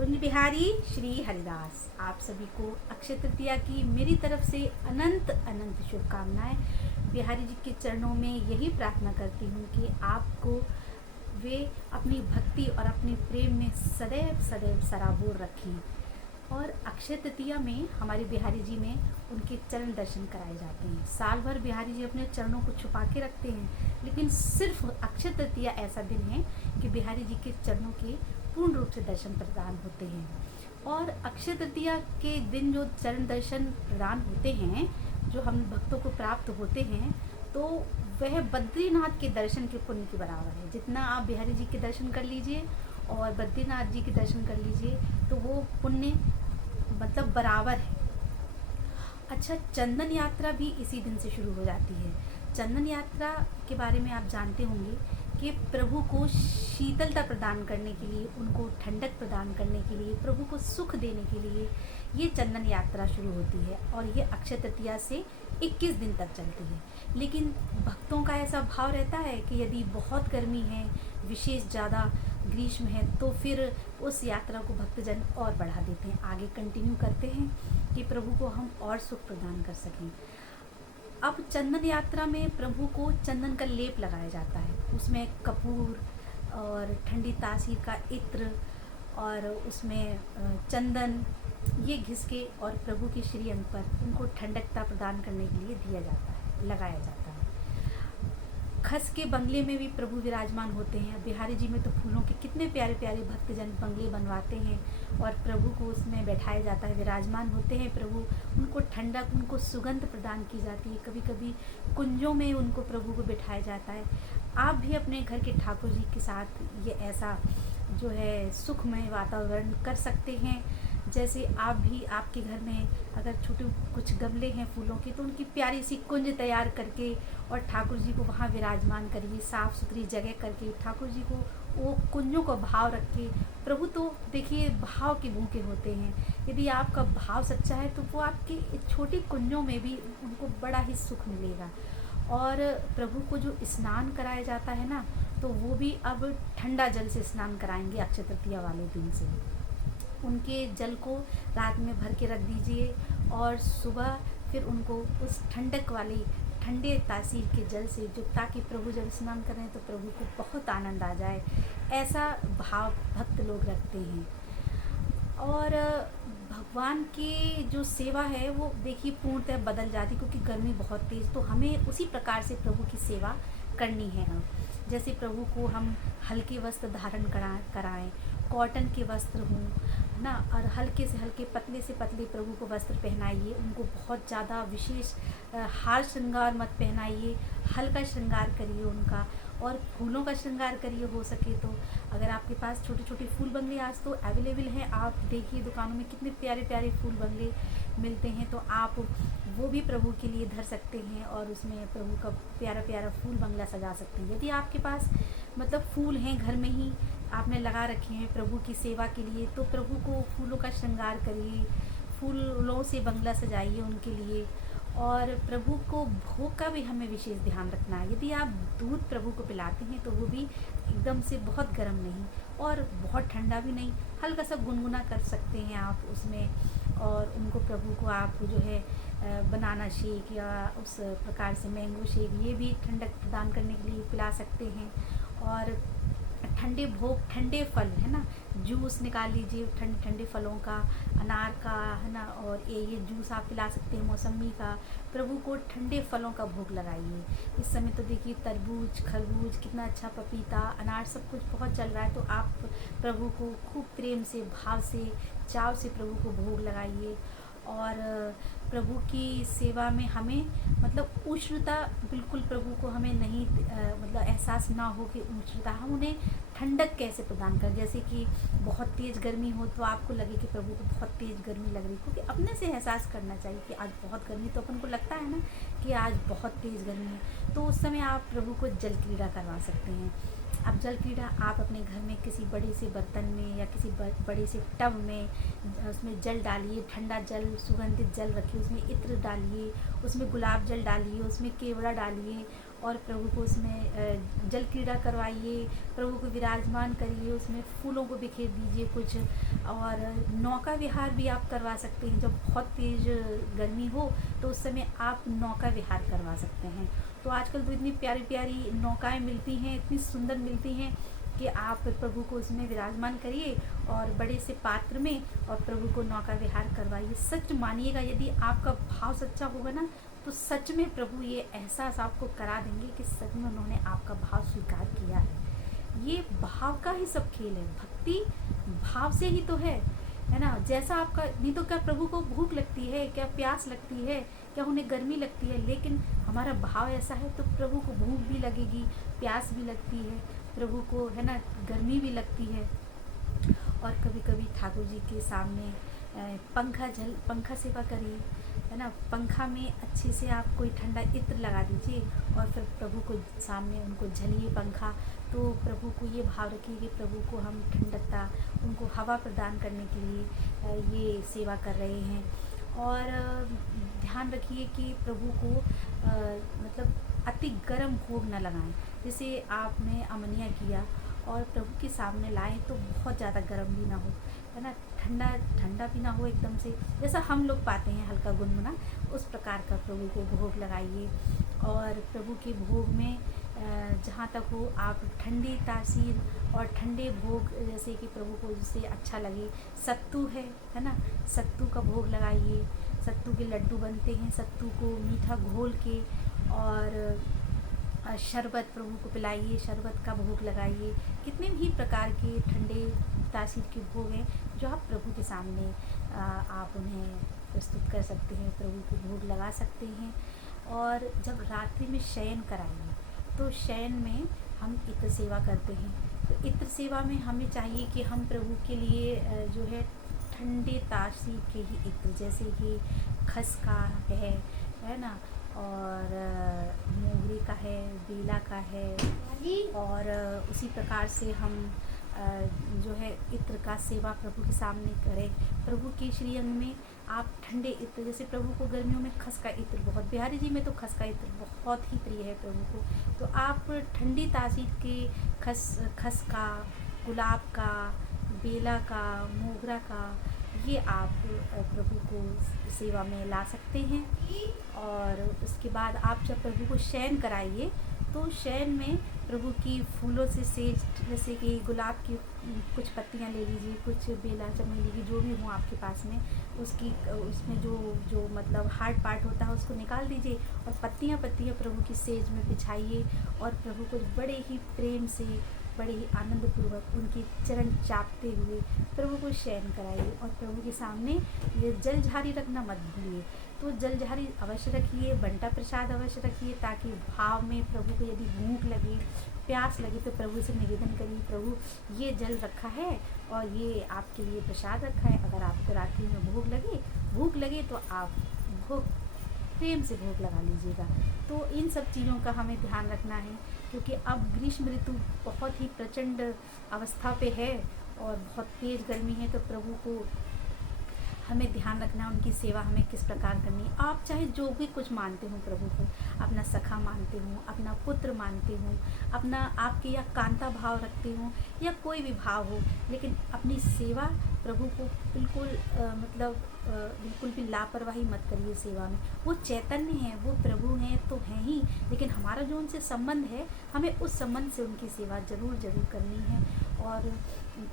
कुंज बिहारी श्री हरिदास। आप सभी को अक्षय तृतीया की मेरी तरफ से अनंत अनंत शुभकामनाएं। बिहारी जी के चरणों में यही प्रार्थना करती हूँ कि आपको वे अपनी भक्ति और अपने प्रेम में सदैव सदैव सराबोर रखें। और अक्षय तृतीया में हमारे बिहारी जी में उनके चरण दर्शन कराए जाते हैं। साल भर बिहारी जी अपने चरणों को छुपा के रखते हैं, लेकिन सिर्फ अक्षय तृतीया ऐसा दिन है कि बिहारी जी के चरणों के पूर्ण रूप से दर्शन प्रदान होते हैं। और अक्षय तृतीया के दिन जो चरण दर्शन प्रदान होते हैं, जो हम भक्तों को प्राप्त होते हैं, तो वह बद्रीनाथ के दर्शन के पुण्य के बराबर है। जितना आप बिहारी जी के दर्शन कर लीजिए और बद्रीनाथ जी के दर्शन कर लीजिए तो वो पुण्य मतलब बराबर है। अच्छा, चंदन यात्रा भी इसी दिन से शुरू हो जाती है। चंदन यात्रा के बारे में आप जानते होंगे कि प्रभु को शीतलता प्रदान करने के लिए, उनको ठंडक प्रदान करने के लिए, प्रभु को सुख देने के लिए ये चंदन यात्रा शुरू होती है और ये अक्षय तृतीया से 21 दिन तक चलती है। लेकिन भक्तों का ऐसा भाव रहता है कि यदि बहुत गर्मी है, विशेष ज़्यादा ग्रीष्म है, तो फिर उस यात्रा को भक्तजन और बढ़ा देते हैं, आगे कंटिन्यू करते हैं कि प्रभु को हम और सुख प्रदान कर सकें। अब चंदन यात्रा में प्रभु को चंदन का लेप लगाया जाता है। उसमें कपूर और ठंडी तासीर का इत्र और उसमें चंदन ये घिस के और प्रभु के श्रीअंग पर उनको ठंडकता प्रदान करने के लिए दिया जाता है, लगाया जाता है। खस के बंगले में भी प्रभु विराजमान होते हैं। बिहारी जी में तो फूलों के कितने प्यारे प्यारे भक्तजन बंगले बनवाते हैं और प्रभु को उसमें बैठाया जाता है, विराजमान होते हैं प्रभु। उनको ठंडक, उनको सुगंध प्रदान की जाती है। कभी कभी कुंजों में उनको प्रभु को बिठाया जाता है। आप भी अपने घर के ठाकुर जी के साथ ये ऐसा जो है सुखमय वातावरण कर सकते हैं। जैसे आप भी आपके घर में अगर छोटे कुछ गमले हैं फूलों के, तो उनकी प्यारी सी कुंज तैयार करके और ठाकुर जी को वहाँ विराजमान करिए, साफ़ सुथरी जगह करके ठाकुर जी को वो कुंजों का भाव रखे। प्रभु तो देखिए भाव के भूखे होते हैं। यदि आपका भाव सच्चा है तो वो आपके छोटी कुंजों में भी उनको बड़ा ही सुख मिलेगा। और प्रभु को जो स्नान कराया जाता है ना, तो वो भी अब ठंडा जल से स्नान कराएंगे अक्षय तृतीया वाले दिन से। उनके जल को रात में भर के रख दीजिए और सुबह फिर उनको उस ठंडक वाली ठंडे तासीर के जल से, जो ताकि प्रभु जब स्नान करें तो प्रभु को बहुत आनंद आ जाए, ऐसा भाव भक्त लोग रखते हैं। और भगवान की जो सेवा है वो देखिए पूर्णतः बदल जाती, क्योंकि गर्मी बहुत तेज़, तो हमें उसी प्रकार से प्रभु की सेवा करनी है। अब जैसे प्रभु को हम हल्के वस्त्र धारण कराएं, कॉटन के वस्त्र हों ना, और हल्के से हल्के, पतले से पतले प्रभु को वस्त्र पहनाइए। उनको बहुत ज़्यादा विशेष हार श्रृंगार मत पहनाइए, हल्का श्रृंगार करिए उनका, और फूलों का श्रृंगार करिए हो सके तो। अगर आपके पास छोटे छोटे फूल बंगले आज तो अवेलेबल हैं, आप देखिए दुकानों में कितने प्यारे प्यारे फूल बंगले मिलते हैं, तो आप वो भी प्रभु के लिए धर सकते हैं और उसमें प्रभु का प्यारा प्यारा फूल बंगला सजा सकते हैं। यदि आपके पास मतलब फूल हैं घर में ही आपने लगा रखे हैं प्रभु की सेवा के लिए, तो प्रभु को फूलों का श्रृंगार करिए, फूलों से बंगला सजाइए उनके लिए। और प्रभु को भोग का भी हमें विशेष ध्यान रखना है। यदि आप दूध प्रभु को पिलाते हैं तो वो भी एकदम से बहुत गर्म नहीं और बहुत ठंडा भी नहीं, हल्का सा गुनगुना कर सकते हैं आप उसमें। और उनको प्रभु को आप जो है बनाना शेक या उस प्रकार से मैंगो शेक, ये भी ठंडक प्रदान करने के लिए पिला सकते हैं। और ठंडे भोग, ठंडे फल है ना, जूस निकाल लीजिए ठंडे ठंडे फलों का, अनार का है ना, और ये जूस आप पिला सकते हैं मौसमी का। प्रभु को ठंडे फलों का भोग लगाइए। इस समय तो देखिए तरबूज, खरबूज, कितना अच्छा, पपीता, अनार, सब कुछ बहुत चल रहा है, तो आप प्रभु को खूब प्रेम से, भाव से, चाव से प्रभु को भोग लगाइए। और प्रभु की सेवा में हमें मतलब उष्णता बिल्कुल प्रभु को हमें नहीं मतलब एहसास ना हो कि उष्णता, हम उन्हें ठंडक कैसे प्रदान करें। जैसे कि बहुत तेज़ गर्मी हो तो आपको लगे कि प्रभु को बहुत तेज़ गर्मी लग रही, क्योंकि अपने से एहसास करना चाहिए कि आज बहुत गर्मी, तो अपन को लगता है ना कि आज बहुत तेज़ गर्मी है, तो उस समय आप प्रभु को जल क्रीड़ा करवा सकते हैं। अब जल क्रीड़ा आप अपने घर में किसी बड़े से बर्तन में या किसी बड़े से टब में उसमें जल डालिए, ठंडा जल, सुगंधित जल रखिए, उसमें इत्र डालिए, उसमें गुलाब जल डालिए, उसमें केवड़ा डालिए और प्रभु को उसमें जल क्रीड़ा करवाइए, प्रभु को विराजमान करिए, उसमें फूलों को बिखेर दीजिए कुछ। और नौका विहार भी आप करवा सकते हैं, जब बहुत तेज़ गर्मी हो तो उस समय आप नौका विहार करवा सकते हैं। तो आजकल तो इतनी प्यारी प्यारी नौकाएं मिलती हैं, इतनी सुंदर मिलती हैं कि आप प्रभु को उसमें विराजमान करिए और बड़े से पात्र में और प्रभु को नौका विहार करवाइए। सच मानिएगा, यदि आपका भाव सच्चा होगा ना, तो सच में प्रभु ये एहसास आपको करा देंगे कि सच में उन्होंने आपका भाव स्वीकार किया है। ये भाव का ही सब खेल है, भक्ति भाव से ही तो है ना। जैसा आपका, नहीं तो क्या प्रभु को भूख लगती है, क्या प्यास लगती है, क्या उन्हें गर्मी लगती है, लेकिन हमारा भाव ऐसा है तो प्रभु को भूख भी लगेगी, प्यास भी लगती है, प्रभु को है ना गर्मी भी लगती है। और कभी कभी ठाकुर जी के सामने पंखा सेवा करिए, है ना। पंखा में अच्छे से आप कोई ठंडा इत्र लगा दीजिए और फिर प्रभु को सामने उनको झलिए पंखा। तो प्रभु को ये भाव रखिए कि प्रभु को हम ठंडकता, उनको हवा प्रदान करने के लिए ये सेवा कर रहे हैं। और ध्यान रखिए कि प्रभु को मतलब अति गर्म भोग न लगाएं। जैसे आपने अमनिया किया और प्रभु के सामने लाएं तो बहुत ज़्यादा गर्म भी ना हो, है ना, ठंडा ठंडा भी ना हो एकदम से, जैसा हम लोग पाते हैं हल्का गुनगुना, उस प्रकार का प्रभु को भोग लगाइए। और प्रभु के भोग में जहाँ तक हो आप ठंडी तासीर और ठंडे भोग, जैसे कि प्रभु को जिससे अच्छा लगे, सत्तू है ना, सत्तू का भोग लगाइए। सत्तू के लड्डू बनते हैं, सत्तू को मीठा घोल के, और शरबत प्रभु को पिलाइए, शरबत का भोग लगाइए। कितने भी प्रकार के ठंडे तासीर के भोग हैं जो आप प्रभु के सामने आप उन्हें प्रस्तुत कर सकते हैं, प्रभु को भोग लगा सकते हैं। और जब रात्रि में शयन कराइए तो शयन में हम इत्र सेवा करते हैं। तो इत्र सेवा में हमें चाहिए कि हम प्रभु के लिए जो है ठंडे तासीर के ही इत्र, जैसे कि खस का है ना, और मोगरे का है, बेला का है, और उसी प्रकार से हम जो है इत्र का सेवा प्रभु के सामने करें। प्रभु के श्री अंग में आप ठंडे इत्र, जैसे प्रभु को गर्मियों में खस का इत्र बहुत, बिहारी जी में तो खस का इत्र बहुत ही प्रिय है प्रभु को, तो आप ठंडी तासीर के खस का, गुलाब का, बेला का, मोगरा का, ये आप प्रभु को सेवा में ला सकते हैं। और उसके बाद आप जब प्रभु को शयन कराइए तो शयन में प्रभु की फूलों से सेज, जैसे कि गुलाब की कुछ पत्तियां ले लीजिए, कुछ बेला चमेली की जो भी हो आपके पास में, उसमें जो मतलब हार्ड पार्ट होता है उसको निकाल दीजिए और पत्तियां प्रभु की सेज में बिछाइए और प्रभु को बड़े ही प्रेम से, बड़े ही आनंदपूर्वक उनके चरण चापते हुए प्रभु को शयन कराइए। और प्रभु के सामने ये जलझारी रखना मत भूलिए, तो जलझारी अवश्य रखिए, बंटा प्रसाद अवश्य रखिए, ताकि भाव में प्रभु को यदि भूख लगे, प्यास लगे तो प्रभु से निवेदन करिए, प्रभु ये जल रखा है और ये आपके लिए प्रसाद रखा है, अगर आपको रात्रि में भूख लगे तो आप भोग प्रेम से भोग लगा लीजिएगा। तो इन सब चीज़ों का हमें ध्यान रखना है, क्योंकि अब ग्रीष्म ऋतु बहुत ही प्रचंड अवस्था पे है और बहुत तेज़ गर्मी है, तो प्रभु को हमें ध्यान रखना है, उनकी सेवा हमें किस प्रकार करनी है। आप चाहे जो भी कुछ मानते हो प्रभु को, अपना सखा मानते हो, अपना पुत्र मानते हो, अपना आपके या कांता भाव रखते हो या कोई भी भाव हो, लेकिन अपनी सेवा प्रभु को बिल्कुल भी लापरवाही मत करिए सेवा में। वो चैतन्य है, वो प्रभु हैं तो हैं ही, लेकिन हमारा जो उनसे संबंध है, हमें उस संबंध से उनकी सेवा ज़रूर करनी है। और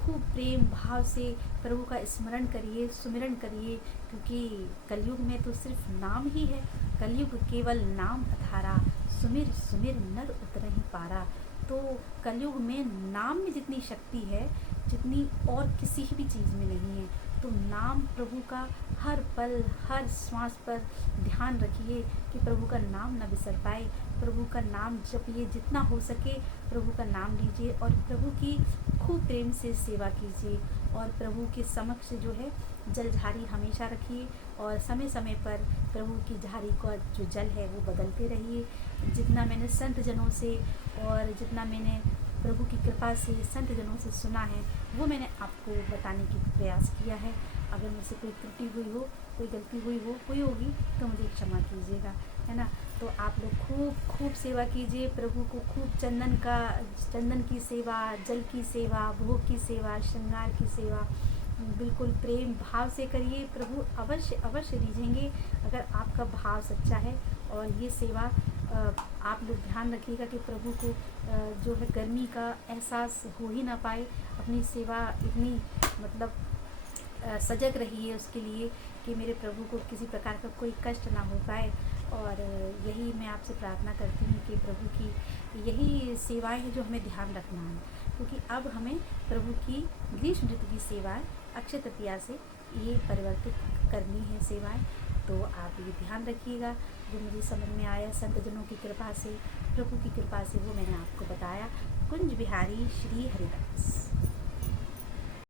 खूब प्रेम भाव से प्रभु का स्मरण करिए, सुमिरन करिए, क्योंकि कलयुग में तो सिर्फ नाम ही है, कलयुग केवल नाम अधारा, सुमिर सुमिर नर उतरहि पारा। तो कलयुग में नाम में जितनी शक्ति है, जितनी और किसी भी चीज़ में नहीं है। तो नाम प्रभु का हर पल, हर श्वास पर ध्यान रखिए कि प्रभु का नाम न बिसर पाए, प्रभु का नाम जपिए, जितना हो सके प्रभु का नाम लीजिए और प्रभु की खूब प्रेम से सेवा कीजिए। और प्रभु के समक्ष जो है जलझारी हमेशा रखिए और समय समय पर प्रभु की झारी का जो जल है वो बदलते रहिए। जितना मैंने संत जनों से और जितना मैंने प्रभु की कृपा से संत जनों से सुना है, वो मैंने आपको बताने की प्रयास किया है। अगर मुझसे कोई त्रुटि हुई हो, कोई गलती हुई होगी तो मुझे क्षमा कीजिएगा। है ना। तो आप लोग खूब खूब सेवा कीजिए, प्रभु को खूब चंदन की सेवा, जल की सेवा, भोग की सेवा, श्रृंगार की सेवा बिल्कुल प्रेम भाव से करिए। प्रभु अवश्य अवश्य रिझेंगे अगर आपका भाव सच्चा है। और ये सेवा आप लोग ध्यान रखिएगा कि प्रभु को जो है गर्मी का एहसास हो ही ना पाए। अपनी सेवा इतनी मतलब सजग रहिए उसके लिए कि मेरे प्रभु को किसी प्रकार का कोई कष्ट ना हो पाए। और यही मैं आपसे प्रार्थना करती हूँ कि प्रभु की यही सेवाएं हैं जो हमें ध्यान रखना है, क्योंकि अब हमें प्रभु की ग्रीष्म ऋतु की सेवाएं अक्षय तृतीया से ये परिवर्तित करनी है सेवाएं। तो आप ये ध्यान रखिएगा। जो मुझे समझ में आया संत जनों की कृपा से, प्रभु की कृपा से, वो मैंने आपको बताया। कुंज बिहारी श्री हरिदास।